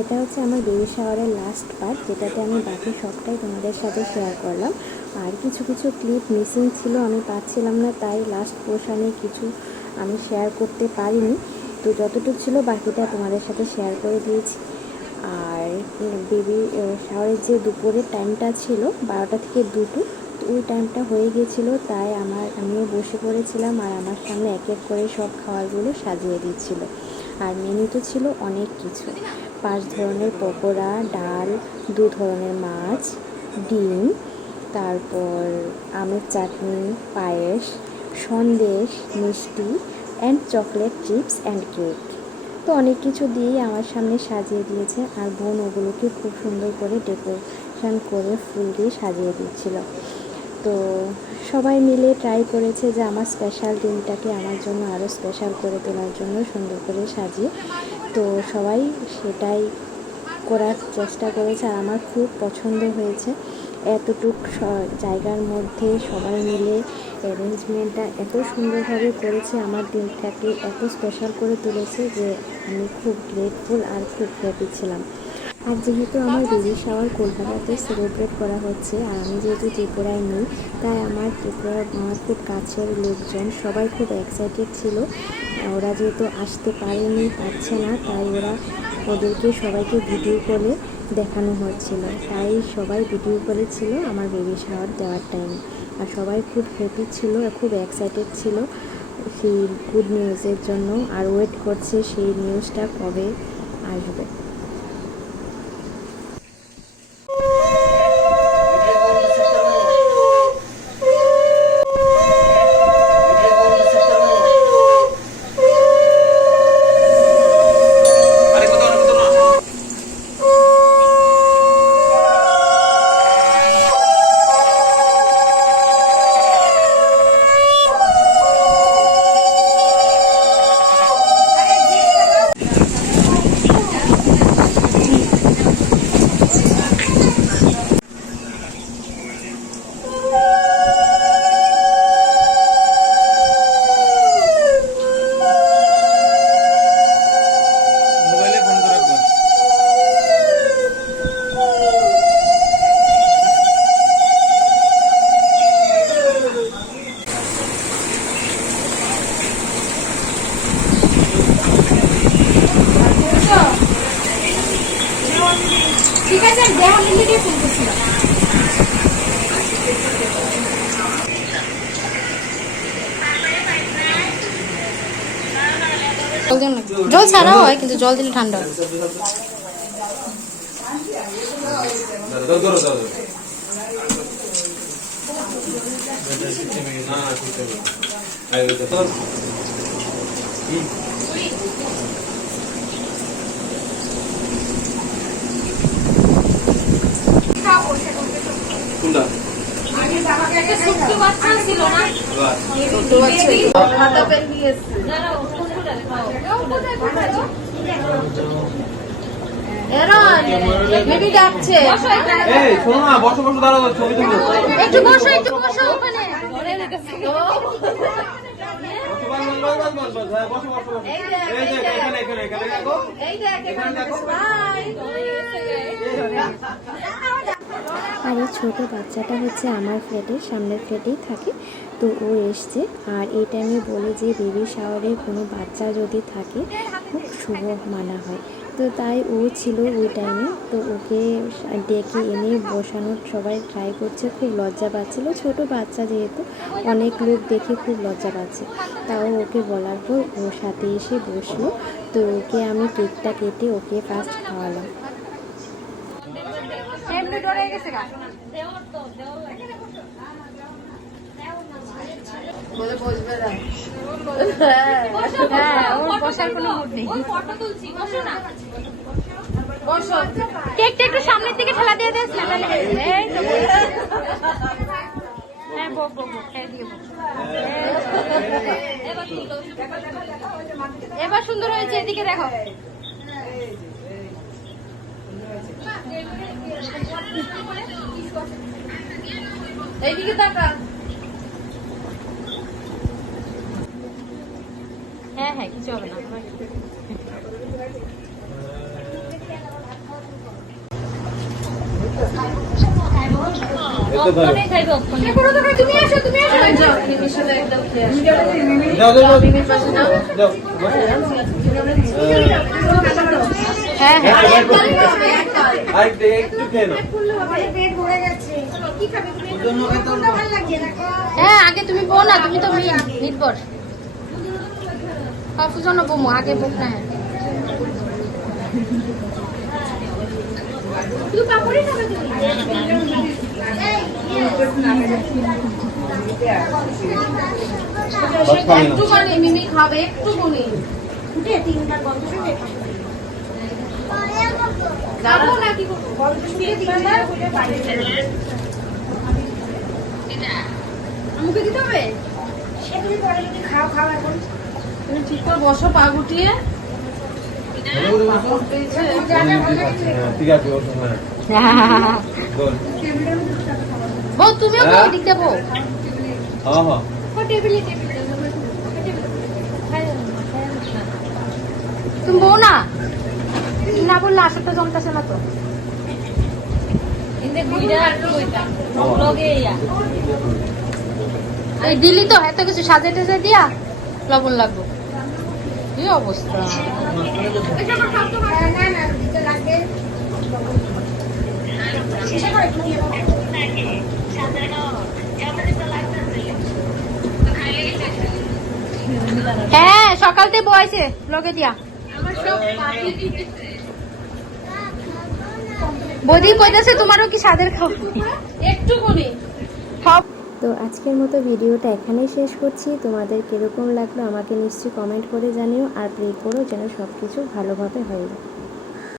এটা হচ্ছে আমার বেবি শাওয়ারের লাস্ট পার্ট, যেটাতে আমি বাকি সবটাই তোমাদের সাথে শেয়ার করলাম। আর কিছু কিছু ক্লিপ মিসিং ছিল, আমি পাচ্ছিলাম না, তাই লাস্ট পোর্শনে কিছু আমি শেয়ার করতে পারিনি। তো যতটুকু ছিল বাকিটা তোমাদের সাথে শেয়ার করে দিয়েছি। আর বেবি শাওয়ারের যে দুপুরের টাইমটা ছিল 12টা থেকে 2টো, তো ওই টাইমটা হয়ে গিয়েছিলো, তাই আমিও বসে পড়েছিলাম আর আমার সামনে এক এক করে সব খাবারগুলো সাজিয়ে দিচ্ছিল। আর মেনুতে ছিল অনেক কিছু, 5 ধরনের পকোড়া, ডাল, 2 ধরনের মাছ, ডিম, তারপর আমের চাটনি, পায়েস, সন্দেশ, মিষ্টি and chocolate chips and cake. তো অনেক কিছু দিয়েই আমার সামনে সাজিয়ে দিয়েছে। আর বোন ওগুলোকে খুব সুন্দর করে ডেকোরেশন করে ফুল দিয়ে সাজিয়ে দিচ্ছিল। তো সবাই মিলে ট্রাই করেছে যে আমার স্পেশাল দিনটাকে আমার জন্য আরও স্পেশাল করে তোলার জন্য সুন্দর করে সাজিয়ে। তো সবাই সেটাই করার চেষ্টা করেছে আর আমার খুব পছন্দ হয়েছে। এতটুক জায়গার মধ্যে সবাই মিলে অ্যারেঞ্জমেন্টটা এত সুন্দরভাবে করেছে, আমার দিনটাকে এত স্পেশাল করে তুলেছে যে আমি খুব গ্রেটফুল আর খুব হ্যাপি ছিলাম। আর যেহেতু আমার বেবি শাওয়ার কলকাতাতে সেলিব্রেট করা হচ্ছে আর আমি যেহেতু ত্রিপুরায় নেই, তাই আমার ত্রিপুরার আমার খুব কাছের লোকজন সবাই খুব এক্সাইটেড ছিল। ওরা যেহেতু আসতে পারছে না, তাই ওদেরকে সবাইকে ভিডিও কলে দেখানো হচ্ছিল, তাই সবাই ভিডিও করেছিল আমার বেবি শাওয়ার দেওয়ার টাইমে। আর সবাই খুব হ্যাপি ছিল, খুব এক্সাইটেড ছিল সেই গুড নিউজের জন্য, আর ওয়েট করছে সেই নিউজটা কবে আসবে। ঠিক আছে, দেওয়া লিখে ফোন করছিলাম। জল ছাড়া হয়, কিন্তু জল দিলে ঠান্ডা হয়। আর এই ছোটো বাচ্চাটা হচ্ছে আমার ফ্ল্যাটের সামনের ফ্ল্যাটেই থাকে, তো ও এসছে। আর এই টাইমে বলে যে বেবি শাওয়ারে কোনো বাচ্চা যদি থাকে খুব শুভ মানা হয়, তো তাই ও ছিল ওই টাইমে। তো ওকে ডেকে এনে বসানোর সবাই ট্রাই করছে, খুব লজ্জা পাচ্ছিলো, ছোট বাচ্চা যেহেতু অনেক লোক দেখে খুব লজ্জা পাচ্ছে। তাও ওকে বলার পর ওর সাথে এসে বসলো। তো ওকে আমি কেকটা কেটে ওকে ফার্স্ট খাওয়ালাম। কেকটা একটু সামনের দিকে ঠেলা দিয়ে দিস না, এবার সুন্দর হয়েছে, এদিকে দেখো। এইদিকে তাকা। হ্যাঁ হ্যাঁ, কিছু হবে না। তুমি আসো তুমি আসো হ্যাঁ হ্যাঁ আগে তুমি বো না, তুমি তো মিট বর সব জন্য বমু আগে বুক না একটুখানি মিমি খাবে একটুখানি যাবো না কি করবো মুখে দিতে হবে সেগুলি পরে যদি খাও খাও এখন তুমি ঠিক করে বসো পা গুটিয়ে ঠিক আছে বউ তুমিও বউ দিক দেবো হ্যাঁ হ্যাঁ টেবিলে তুমি বউ না না বললে আসরটা জমতেছে না তো এই দিলি তো এত কিছু সাজে টাজে দিয়া লবণ লাগবো কি অবস্থা হ্যাঁ সকাল থেকে বয়সে লগে দিয়া বৌদি কইতাছে তোমারও কি স্বাদের খাওয়া একটু কোনি তো আজকের মতো ভিডিওটা এখানেই শেষ করছি। তোমাদের কীরকম লাগলো আমাকে নিশ্চয়ই কমেন্ট করে জানিও, আর প্রে করো যেন সব কিছু ভালোভাবে হয়ে যায়।